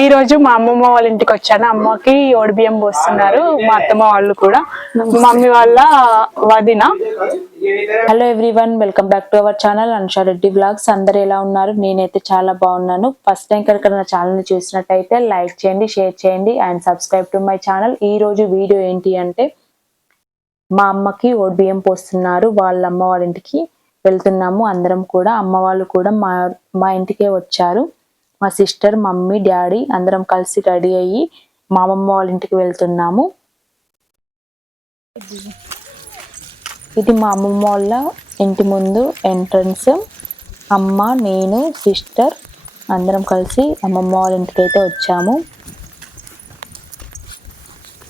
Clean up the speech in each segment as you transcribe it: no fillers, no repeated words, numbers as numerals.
ఈ రోజు మా అమ్మమ్మ వాళ్ళ ఇంటికి వచ్చాను. అమ్మకి ఓడిబియ్యం పోస్తున్నారు. మా అత్తమ్మ వాళ్ళు కూడా, మమ్మీ వాళ్ళ వదిన. Hello everyone, welcome back to our channel Anusha Reddy vlogs. అందరు ఎలా ఉన్నారు? నేనైతే చాలా బాగున్నాను. ఫస్ట్ టైం కనుక నా ఛానల్ ని చూసినట్టయితే లైక్ చేయండి, షేర్ చేయండి and subscribe to my channel. ఈ రోజు వీడియో ఏంటి అంటే, మా అమ్మకి ఓడిబియ్యం పోస్తున్నారు. వాళ్ళ అమ్మ వాళ్ళ ఇంటికి వెళ్తున్నాము అందరం కూడా. అమ్మ వాళ్ళు కూడా మా ఇంటికే వచ్చారు. మా సిస్టర్, మమ్మీ, డాడీ అందరం కలిసి రెడీ అయ్యి మా అమ్మమ్మ వాళ్ళ ఇంటికి వెళ్తున్నాము. ఇది మా అమ్మమ్మ వాళ్ళ ఇంటి ముందు ఎంట్రన్స్. అమ్మ, నేను, సిస్టర్ అందరం కలిసి అమ్మమ్మ వాళ్ళ ఇంటికి అయితే వచ్చాము.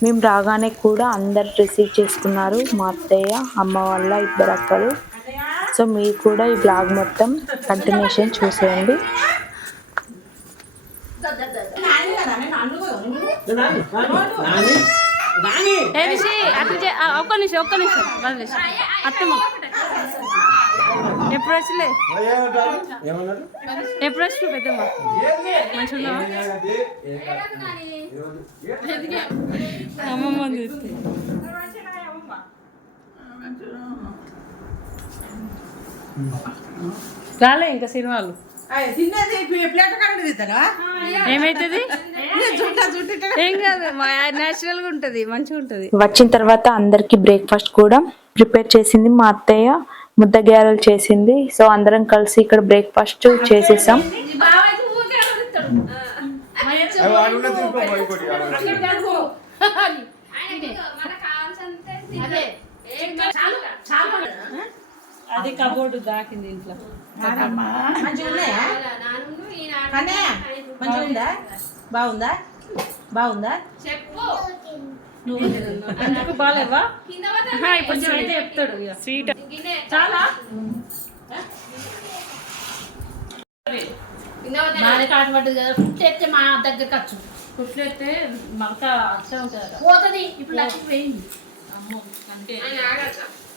మేము రాగానే కూడా అందరు రిసీవ్ చేసుకున్నారు. మా అత్తయ్య, అమ్మ వాళ్ళ ఇద్దరు అక్కలు. సో మీరు కూడా ఈ బ్లాగ్ మొత్తం కంటిన్యూషన్ చూసేయండి. ఒక్క నిమిషం అత్తమ్మ ఎప్పుడు వచ్చలే ఎప్పుడు వచ్చి పెద్దమ్మ మంచిగా అమ్మమ్మ రాలే ఇంకా సినిమాలు ఏమైతుంది? ఏం కాదు, నేచురల్ గా ఉంటది, మంచిగా ఉంటది. వచ్చిన తర్వాత అందరికి బ్రేక్ఫాస్ట్ కూడా ప్రిపేర్ చేసింది మా అత్తయ్య. ముద్ద గ్యారెలు చేసింది. సో అందరం కలిసి ఇక్కడ బ్రేక్ఫాస్ట్ చేసేసాం. అది కబోర్డు దాకింది ఇంట్లో. బాగుందా? బాగుందా? నువ్వు బాగాలేవా? ఇప్పుడు అయితే చెప్తాడు స్వీట్ చాలా కాటపడ్డది కదా. ఫుడ్ ఎత్తే మా దగ్గరకు వచ్చు. ఫుట్లు ఎత్తే మమత అట్లా ఉంటుంది పోతుంది. ఇప్పుడు లక్ష్మి పోయింది.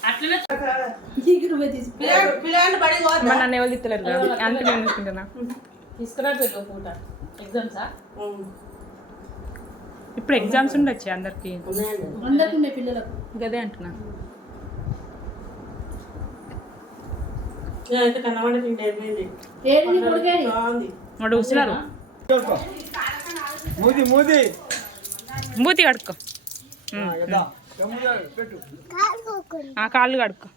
అట్లనే పిల్లలు పడి నన్ను ఎవరు తిట్టలేరు అంతే నేను తీసుకుంటున్నా. తీసుకురా పెట్టు పూట. ఎగ్జామ్సా? ఇప్పుడు ఎగ్జామ్స్ ఉండొచ్చు అందరికి. అందరికి ఉండే పిల్లలకు గదే అంటున్నా. వాడు కూర్చున్నారు. మూతి కడుక్కో, కాళ్ళు కడుక్కో.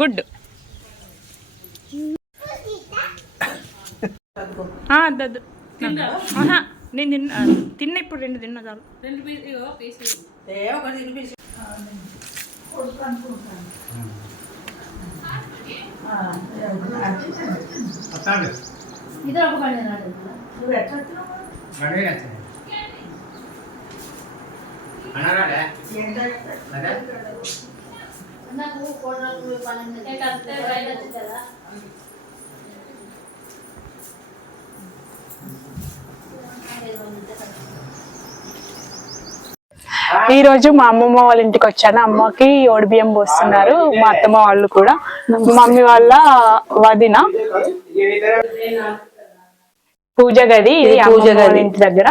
గుడ్. నేను తిన్న ఇప్పుడు 2 తిన్నా చాలు. 2 పీసులు ఇది ఒక పని నాకు ఫోటోలు కదా. ఈ రోజు మా అమ్మమ్మ వాళ్ళ ఇంటికి వచ్చాను. అమ్మకి ఓడిబియ్యం పోస్తున్నారు. మా అత్తమ్మ వాళ్ళు కూడా, మమ్మీ వాళ్ళ వదిన. పూజ గది ఇది, పూజ గది ఇంటి దగ్గర.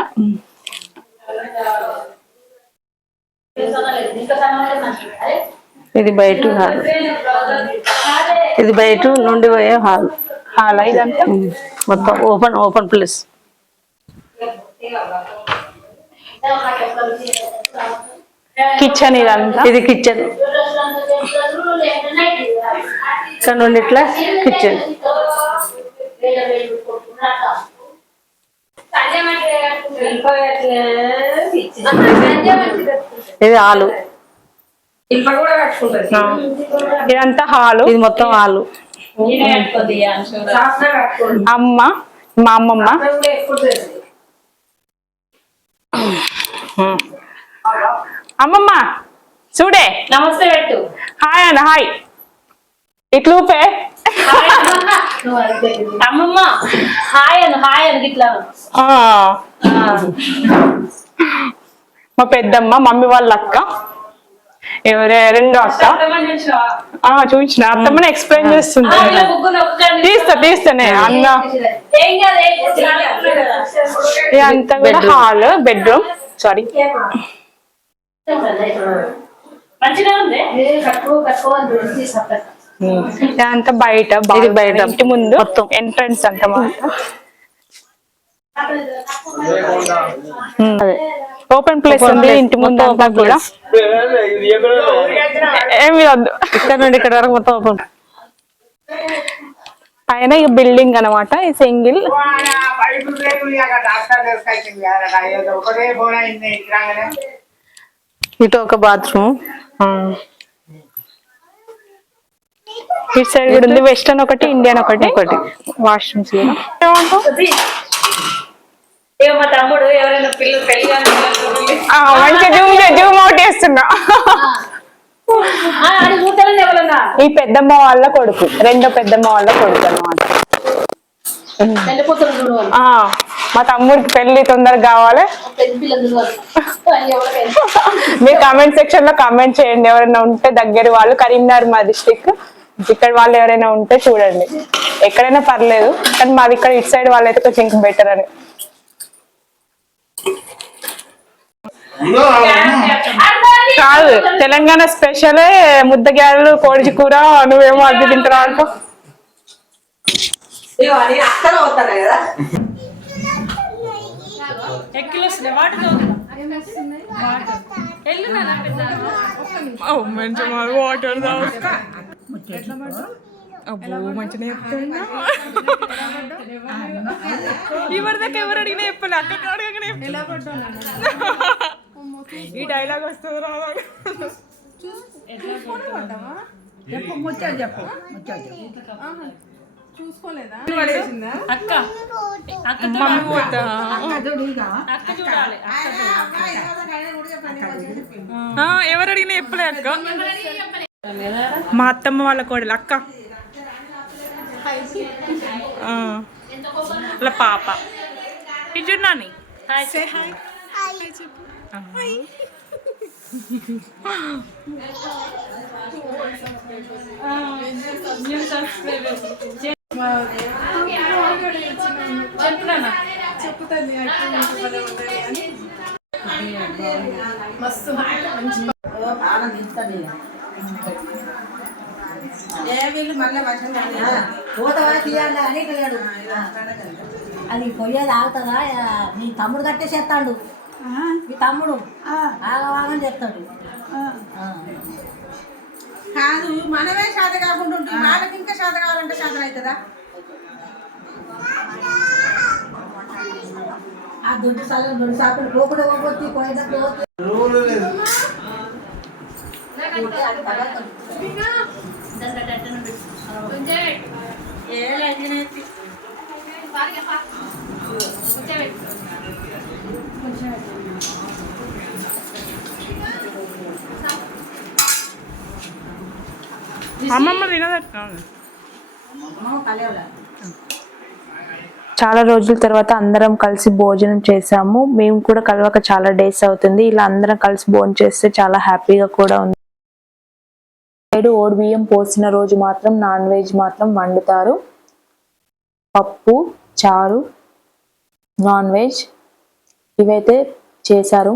ఇది బయట హాల్, ఇది బయట నుండి పోయే హాల్. హాల్ ఇదంతా మొత్తం ఓపెన్ ప్లేస్. కిచెన్ ఇదంతా. ఇది కిచెన్. ఇక్కడ నుండి ఇట్లా కిచెన్. ఇది హాలు. ఇదంతా హాలు. ఇది మొత్తం హాలు. అమ్మ, మా అమ్మమ్మ. అమ్మమ్మ చూడే. నమస్తే పెట్టు. హాయ్ అన్న. హాయ్. ఇట్లూపే. అమ్మమ్మ హాయ్ అను. హాయ్ అని ఇట్లా. మా పెద్దమ్మ, మమ్మీ వాళ్ళ అక్క. ఎవరే రెండో అక్క చూసిన అత్తమ్మని ఎక్స్ప్లెయిన్ చేస్తుంది. తీస్తానే అన్న ఇదంతా కూడా హాల్ బెడ్రూమ్ సారీ ఇదంతా బయట బయట ఇంటి ముందు మొత్తం ఎంట్రన్స్ అంతా ఓపెన్ ప్లేస్ ఉంది ఇంటి ముందు అంతా కూడా. ఏమి వద్దు ఇక్కడ నుండి ఇక్కడ వరకు మొత్తం ఓపెన్. పైన ఈ బిల్డింగ్ అనమాట ఈ సింగిల్. ఇటు ఒక బాత్రూమ్ ఇటు సైడ్ కూడా ఉంది. వెస్టర్న్ ఒకటి ఇండియన్ ఒకటి వాష్రూమ్స్ కూడా. మా తమ్ముడు ఎవరైనా పిల్లలు పెళ్లి మంచిగా జూమ్ అవుట్ చేస్తున్నా. ఈ పెద్దమ్మ వాళ్ళ కొడుకు రెండో పెద్దమ్మ వాళ్ళ కొడుకు అనమాట. మా తమ్ముడికి పెళ్లి తొందరగా కావాలి. మీరు కామెంట్ సెక్షన్ లో కామెంట్ చేయండి ఎవరైనా ఉంటే దగ్గర వాళ్ళు. కరీంనగర్ మా డిస్ట్రిక్ట్ ఇక్కడ వాళ్ళు ఎవరైనా ఉంటే చూడండి. ఎక్కడైనా పర్లేదు కానీ మాది ఇక్కడ ఇటు సైడ్ వాళ్ళైతే కొంచెం ఇంకా బెటర్ అని. కాదు తెలంగాణ స్పెషలే ముద్దగాయలు కోడి కూర. నువ్వేమో అది తింటారా అనుకో. వాటర్ అబ్బో మంచిగా చెప్తున్నా. ఎవరిదాకా ఎవరు అడిగినా చెప్పాలి. అక్క అడగనే ఈ డైలాగ్ వస్తుంది రాదా. చూసుకోలేదా అక్క ఎవరు అడిగినా చెప్పలే అక్క. మా అత్తమ్మ వాళ్ళ కోడలు అక్క అలా పాప ఇది నాని మస్తు అది పొయ్యేది ఆగుతుందా? మీ తమ్ముడు కట్టేసేస్తాడు. మీ తమ్ముడు ఆగవాగని చెప్తాడు. కాదు మనమే శాత కాకుండా ఉంటుంది. వాళ్ళకి ఇంకా శాత కావాలంటే శాతం అవుతుందా? ఆ దొడ్డు సాకులు పోకుండా పోగొట్టి పోయేటప్పుడు అమ్మమ్మ తినదట. చాలా రోజుల తర్వాత అందరం కలిసి భోజనం చేసాము. మేము కూడా కలవక చాలా డేస్ అవుతుంది. ఇలా అందరం కలిసి భోజనం చేస్తే చాలా హ్యాపీగా కూడా ఉంది. ఓడి బియ్యం పోసిన రోజు మాత్రం నాన్ వెజ్ మాత్రం వండుతారు. పప్పు, చారు, నాన్ వెజ్ ఇవైతే చేశారు.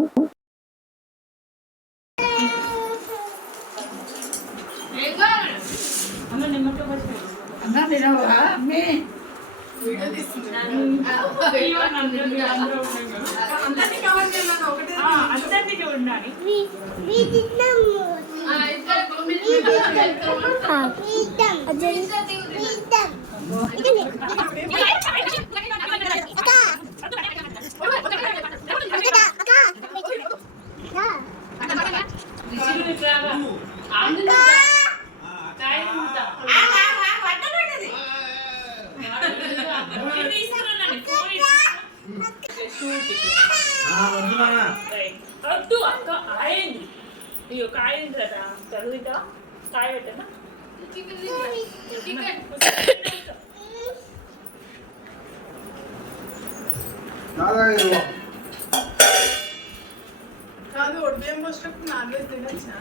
కాదు బియ్యం పోసినప్పుడు నాన్ వెజ్ తినొచ్చా?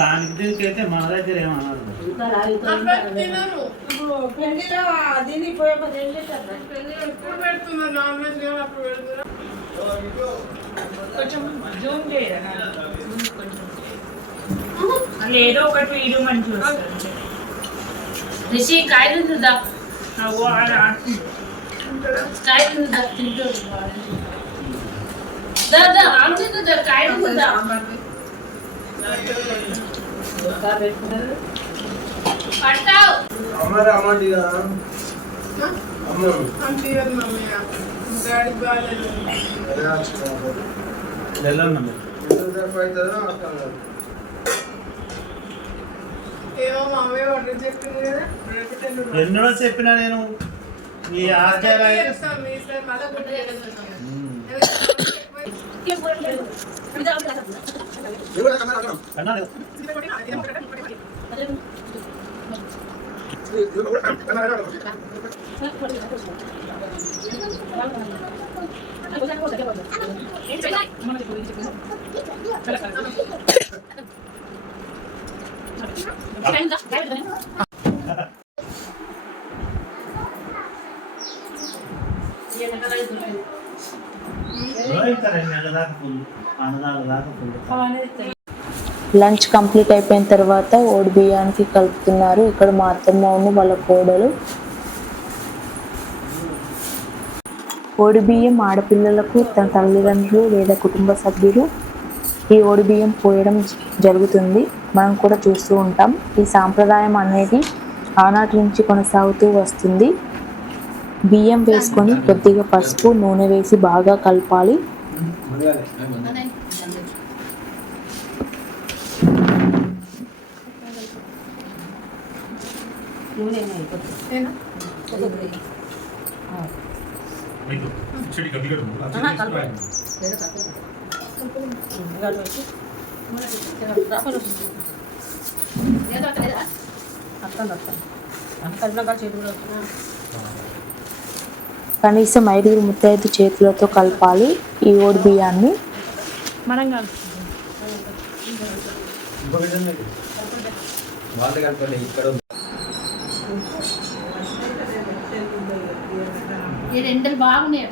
దానికి దీనికి అయితే మన దగ్గర ఏమన్నారు ఇప్పుడు పెళ్లిలో దీన్ని పోయే పని ఏం చేస్తారు ఎప్పుడు పెడుతున్నారు నాన్ వెజ్ అప్పుడు పెడుతున్నారు కొంచెం జూమ్ చేయరా అలా ఏదో ఒకటి వీడియో మంచి వస్తుంది రిషి కాయలు తిందా అవ్వ అలా ఆడుతుంది కాయలు తిందా తింటూ దాదా ఆమె తిందా కాయలు తిందా పట్టావు అమ్మారు అమ్మండి ఎన్నో చెప్పినా నేను ఈ ఆచారాలు లంచ్ కంప్లీట్ అయిపోయిన తర్వాత ఓడి బియ్యానికి కలుపుతున్నారు. ఇక్కడ మా అత్తమ్మ వాళ్ళ కోడలు. ఓడి బియ్యం ఆడపిల్లలకు తన తల్లిదండ్రులు లేదా కుటుంబ సభ్యులు ఈ ఓడి బియ్యం పోయడం జరుగుతుంది. మనం కూడా చూస్తూ ఉంటాం. ఈ సాంప్రదాయం అనేది ఆనాటి నుంచి కొనసాగుతూ వస్తుంది. బియ్యం వేసుకొని కొద్దిగా పసుపు నూనె వేసి బాగా కలపాలి. కనీసం 5 ముత్తైదు చేతులతో కలపాలి ఈ ఓడి బియ్యాన్ని. మనం ఈ రెండలు బాగున్నాయి.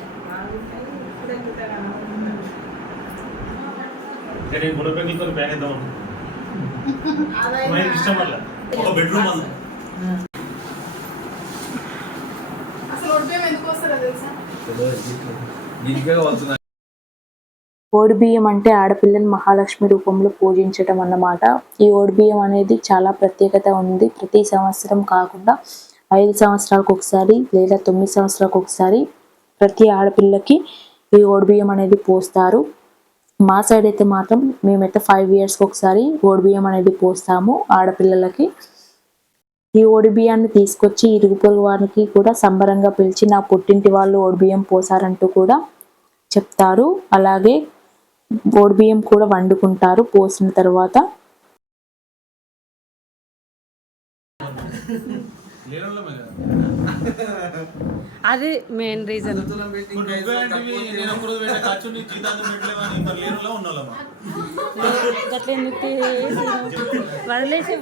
ఓడి బియ్యం అంటే ఆడపిల్లని మహాలక్ష్మి రూపంలో పూజించటం అన్నమాట. ఈ ఓడి బియ్యం అనేది చాలా ప్రత్యేకత ఉంది. ప్రతి సంవత్సరం కాకుండా 5 సంవత్సరాలకు ఒకసారి లేదా 9 సంవత్సరాలకు ఒకసారి ప్రతి ఆడపిల్లకి ఈ ఓడి బియ్యం అనేది పోస్తారు. మా సైడ్ అయితే మాత్రం మేమైతే 5 ఇయర్స్కి ఒకసారి ఓడి బియ్యం అనేది పోస్తాము ఆడపిల్లలకి. ఈ ఓడి బియ్యాన్ని తీసుకొచ్చి ఇరుగు పొరుగు వారికి కూడా సంబరంగా పిలిచి నా పుట్టింటి వాళ్ళు ఓడి బియ్యం పోసారంటూ కూడా చెప్తారు. అలాగే ఓడి బియ్యం కూడా వండుకుంటారు పోసిన తర్వాత. అది మెయిన్ రీజన్. వదిలేసి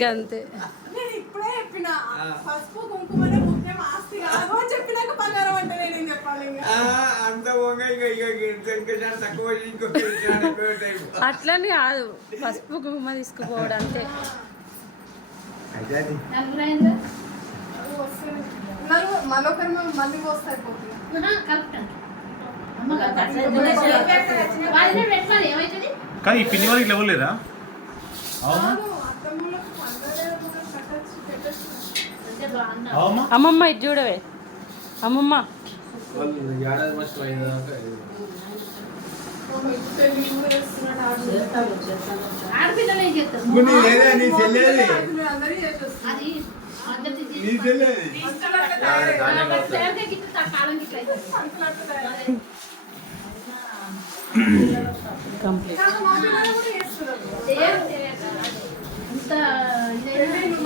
గంతే. నేను ఇప్పుడే చెప్పిన పసుపు కుంకుమనే ముఖ్యం, ఆస్తి కాదు అని చెప్పినాక బంగారం అంటే నేను చెప్పాలి. అట్లని కాదు, పసుపు కుంకుమ తీసుకుపోవడం అంతే. మరొకరి మళ్ళీ వస్తే అయిపోతుంది. కానీ ఈ పిండి వారికి లెవెల్ లేదా? అమ్మమ్మ ఇది చూడవే అమ్మమ్మ. ఆడపిల్లలు ఏం చేస్తారు?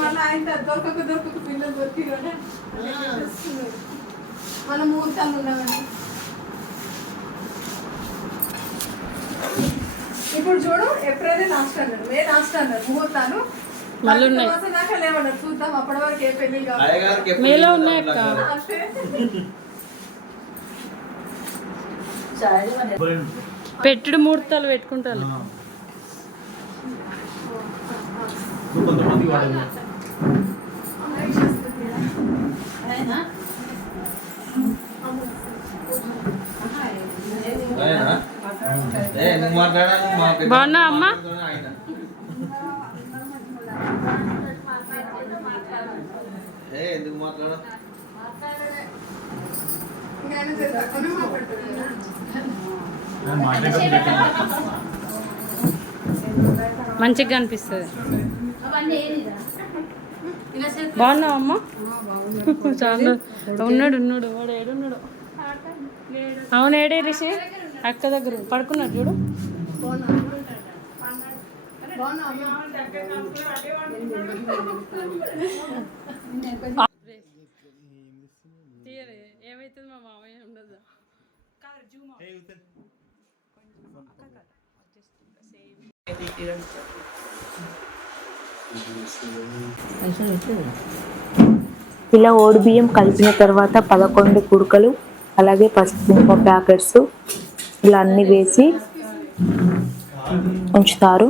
మళ్ళీ ఆయన దొరకక పిల్లలు దొరికి మన ముహూర్తాలు ఉన్నామండి. ఇప్పుడు చూడు ఏప్రిల్ లాస్ట్ అన్నారు, మే లాస్ట్ అన్నారు ముహూర్తాలు. మళ్ళీ ఉన్నాయి. మాసం దాకా లేవన్నారు. చూద్దాం అప్పటి వరకు ఏ పెళ్లి కావాలి. మేలో ఉన్నాయక్క. అంతే. పెట్టుడు ముహూర్తాలు పెట్టుకుంటారు. కొంతమంది వాడదు. బాగున్నా అమ్మ? ఎందుకు మాట్లాడ నేను తక్కువనే మాట్లాడుతున్నా. మంచిగా అనిపిస్తుంది. అవన్నీ ఏదిరా బాగున్నావు అమ్మ? చాలా ఉన్నాడు వాడు ఏడున్నాడు. అవును ఏడే రిషి అక్క దగ్గర పడుకున్నాడు చూడు. ఏమైతుంది మా మామయ్య ఉండదు. ఇలా ఓడిబియ్యం కలిపిన తర్వాత 11 కుడుకలు అలాగే పసుపు కుంకుమ ప్యాకెట్స్ ఇలా అన్ని వేసి ఉంచుతారు.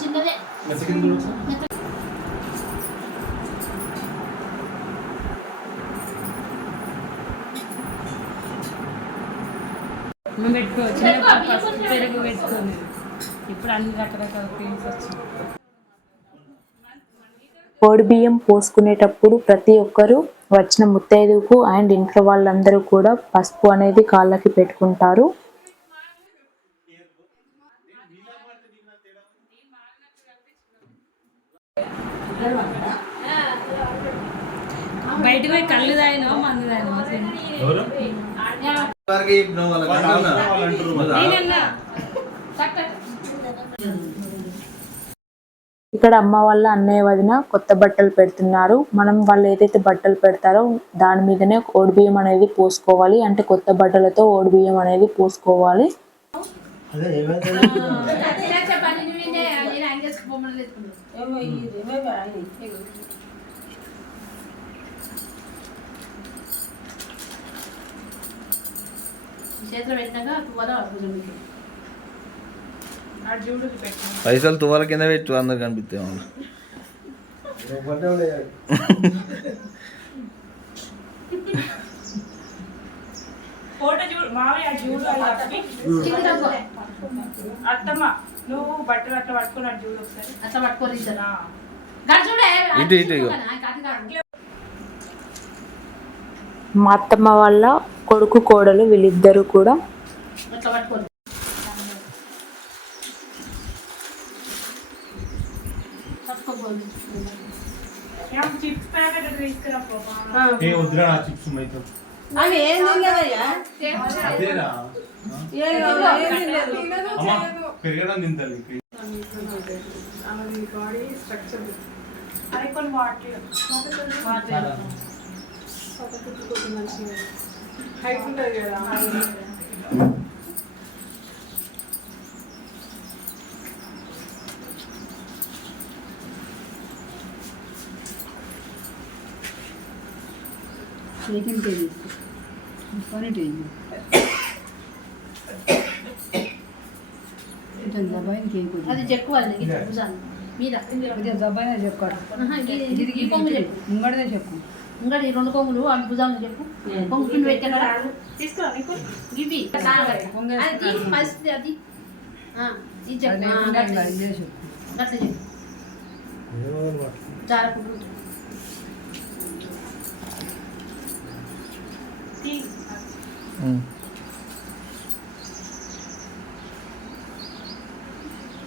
చిన్నదే మేము పెట్టుకోవచ్చు. పసుపు పెరుగు పెట్టుకోలేదు. ఇప్పుడు అన్ని రకరకాల క్రీమ్స్ వచ్చినాయి. ఓడిబియ్యం పోసుకునేటప్పుడు ప్రతి ఒక్కరు వచ్చిన ముత్తైదువుకు అండ్ ఇంట్లో వాళ్ళందరూ కూడా పసుపు అనేది కాళ్ళకి పెట్టుకుంటారు. బయటకు పోయి కళ్ళు తాగినా మందు తాగినా ఇక్కడ అమ్మ వాళ్ళ అన్నయ్య వదిన కొత్త బట్టలు పెడుతున్నారు. మనం వాళ్ళు ఏదైతే బట్టలు పెడతారో దాని మీదనే ఓడిబియ్యం అనేది పోసుకోవాలి. అంటే కొత్త బట్టలతో ఓడిబియ్యం అనేది పోసుకోవాలి. చేతిలో పెట్టినాక పైసలు తువ్వాల కింద పెట్టు అందరు కనిపిస్తే అత్తమ్మ నువ్వు బట్టలు అట్లా పట్టుకున్నాడు చూడు ఒకసారి. అట్లా పట్టుకోరు ఇటు ఇటు ఇగో. మా అత్తమ్మ వాళ్ళ కొడుకు కోడలు వీళ్ళిద్దరూ కూడా అట్లా పట్టుకోరు. చిప్స్ ప్యాకెట్ తీసుకురా. అవి ఏం తినలేదయ్యా, అదేరా తినదు. పెరగడం తింటారు. బాడీ స్ట్రక్చర్ అదే కొన్ని వాటర్ మంచిగా హైట్ ఉంటుంది కదా. అది చెక్కు మీద ముంగడదే చెప్పు. ఇంకా ఈ 2 కొంగులు అవి భుజాలు చెప్పు. కొంగు కింద పెట్టారా తీసుకో నీకు ఇవి అది పరిస్థితి అది ఇది చెప్పు. అట్లా చెప్పు జారకుండా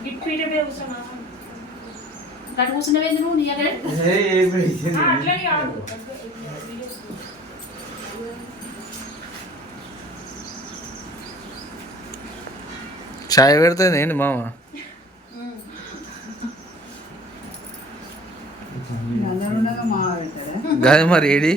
గిట్ పీట కూర్చోమా. గట్టు కూర్చున్నవేంది నువ్వు నీ అక్కడ అట్లనే కాదు చాయ్ పెడుతుంది ఏంటి మామ కాదు మరి ఏడి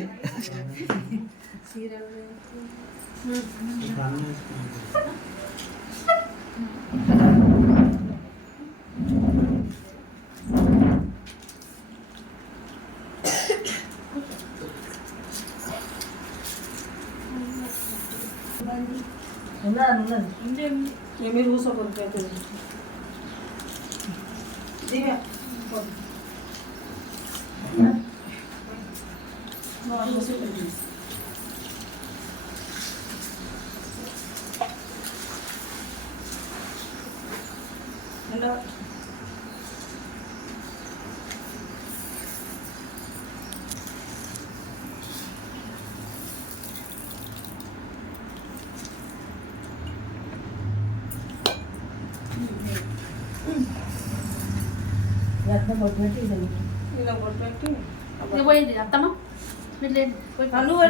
మీరు కూర్చోకూడదు దివ్య నువ్వు పోయింది అత్తమ్మ మీరు లేదు నువ్వు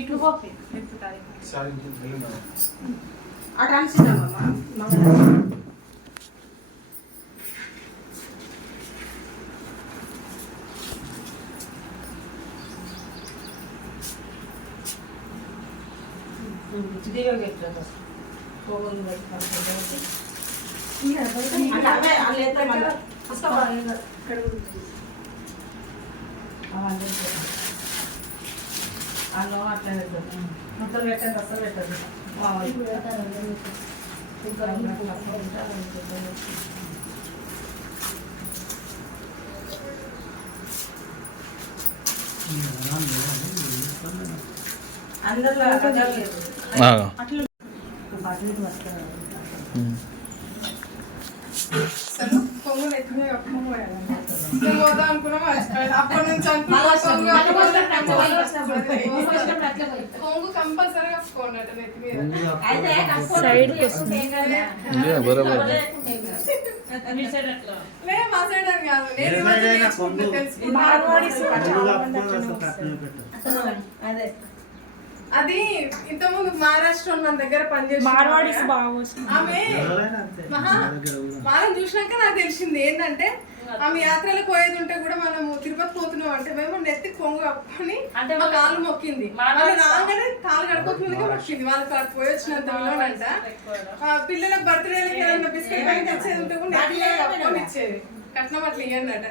ఇట్లు పో అటు అనిసిద్దామమ్మా దివ్య పెట్టలేదు పోగొందు పెట్టి అలా అట్లా పెట్టదు మొత్తం పెట్టండి అసలు పెట్టదు అందరిలో అసలు కొంగులు ఎత్తునే కప్పుకోవాలి నేను పోదాం అనుకున్నాం అప్పటి నుంచి కొంగు కంపల్సరీ కప్పుకోండి అట్లా నెత్తి మీద లేదు మా సైడ్ అని కాదు నేను తెలుసుకున్నాను అది ఇంతకుముందు మహారాష్ట్ర మన దగ్గర పనిచేసి ఆమె వాళ్ళని చూసినాక నాకు తెలిసింది ఏంటంటే ఆమె యాత్రలకు పోయేది ఉంటే కూడా మనము తిరుపతి పోతున్నాం అంటే మేము నెత్తి కొంగు కప్పుకొని మా కాళ్ళు మొక్కింది వాళ్ళు రాగానే కాళ్ళు కడుకోకముందుగా మొక్కింది వాళ్ళకి పోయి వచ్చినంత విలువనంట పిల్లలకు బర్త్డేలకి ఏదైనా బిస్కెట్ ప్యాకెట్ తెచ్చేది ఉంటే కూడా నెత్తి కప్పుకొని ఇచ్చేది కట్నం అట్లా ఇయ్యన్నట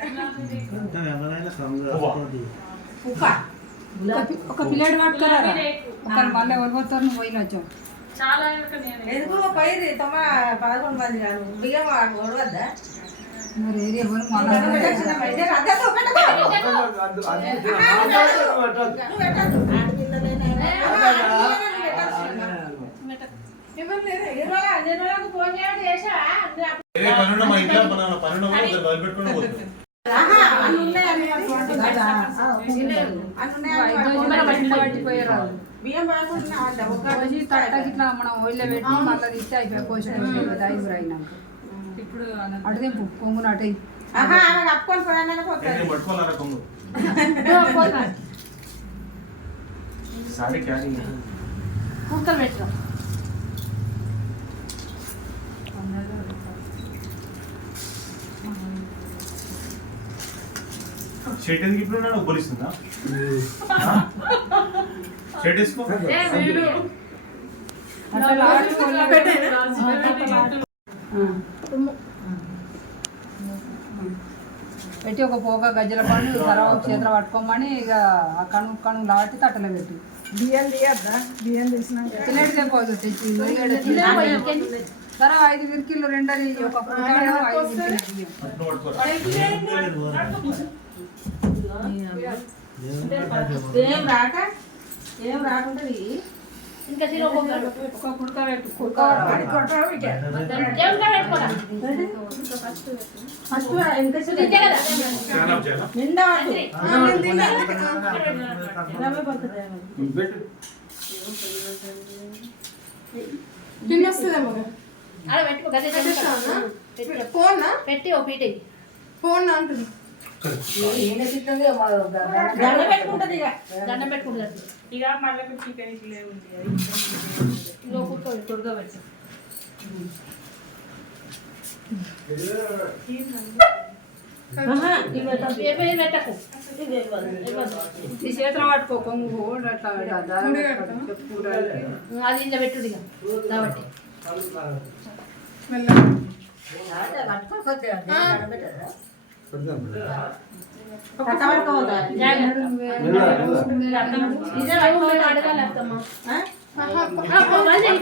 ఒక పిల్లడు పట్టుకురా మళ్ళీ ఎవరు పోతారు నువ్వు పోయిన వచ్చావు చాలా ఎందుకు పోయి 11 మంది కాదు బియ్యం వద్దా మరి ఎవరు మళ్ళీ ఫోన్ చేయడం చేసా బియ్యం ఇట్లా మనం ఒళ్ళో పెట్టి మళ్ళీ తీస్తే అయిపోయి కొంచెం ఐదుగురు అయినాక ఇప్పుడు అటుదేపు కొంగును అటు కప్పుకొని కుక్కలు పెట్టు షర్ట్ ఎందుకు ఇప్పుడు ఉన్నాడు పోలీసుందా షర్ట్ వేసుకో పెట్టి ఒక పోక గజ్జల పండు తర్వాత చేతులు పట్టుకోమని ఇక ఆ కణు కణు లాటి తట్టలో పెట్టి బియ్యం తీయద్దా బియ్యం తీసిన తినేటిదే పోదు తెచ్చి సరే 5 విరికిళ్ళు రెండది ఒక ఏం రాకుంటది ఇంకా ఒక కుడక పెట్టు నిండా అలా పెట్టుకో ఫోన్ పెట్టి ఓ పీట ఫోన్ అంటుంది దండం పెట్టుకుంటది ఇక దండం పెట్టుకుంటుంది ఇక మళ్ళీ చికెన్ ఇట్లే ఉంది ఇంకో కూర్చోండి కొడుగా పెట్టి పెట్టకు ఈ చేతిలో పట్టుకో కొంగు అట్లా అది ఇంట్లో పెట్టుడు ఇక కాబట్టి అడగాలి అత్తమ్మ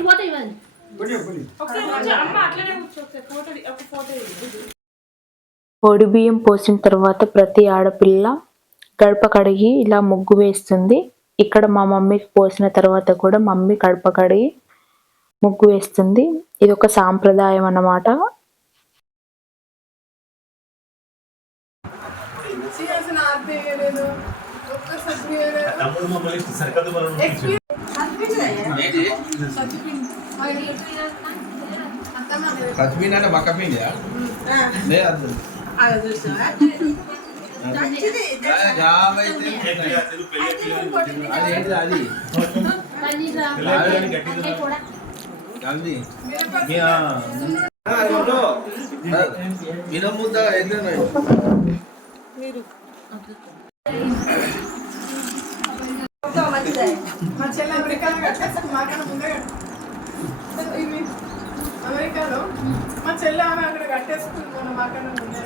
పోతే ఇవ్వండి అమ్మ అట్లనే కూర్చోవచ్చు ఫోటో ఒక ఫోటో పొడి బియ్యం పోసిన తర్వాత ప్రతి ఆడపిల్ల గడప కడిగి ఇలా ముగ్గు వేస్తుంది. ఇక్కడ మా మమ్మీకి పోసిన తర్వాత కూడా మమ్మీ గడప కడిగి ముగ్గు వేస్తుంది. ఇది ఒక సాంప్రదాయం అన్నమాట. కత్మీన్ అంటే మక్క పిండి లేదు అది వినముద్ద మా చెల్లి అమెరికాలో కట్టేస్తుంది మాకన్నా ముందే ఇవి అమెరికాలో మా చెల్లి ఆమె అక్కడ కట్టేసుకుంది మొన్న మాకన్నా ముందే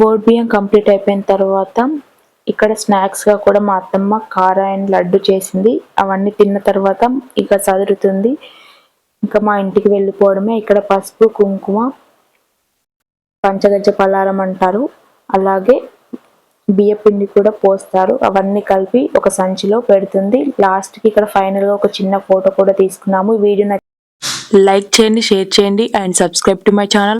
బోర్డ్ బియ్యం కంప్లీట్ అయిపోయిన తర్వాత ఇక్కడ స్నాక్స్ గా కూడా మా అత్తమ్మ కార అండ్ లడ్డు చేసింది. అవన్నీ తిన్న తర్వాత ఇక చదురుతుంది. ఇంకా మా ఇంటికి వెళ్ళిపోవడమే. ఇక్కడ పసుపు కుంకుమ పంచగజ్జ పలారం అంటారు, అలాగే బియ్య పిండి కూడా పోస్తారు. అవన్నీ కలిపి ఒక సంచిలో పెడుతుంది. లాస్ట్ కి ఇక్కడ ఫైనల్ గా ఒక చిన్న ఫోటో కూడా తీసుకున్నాము. వీడియో లైక్ చేయండి, షేర్ చేయండి and subscribe to my channel.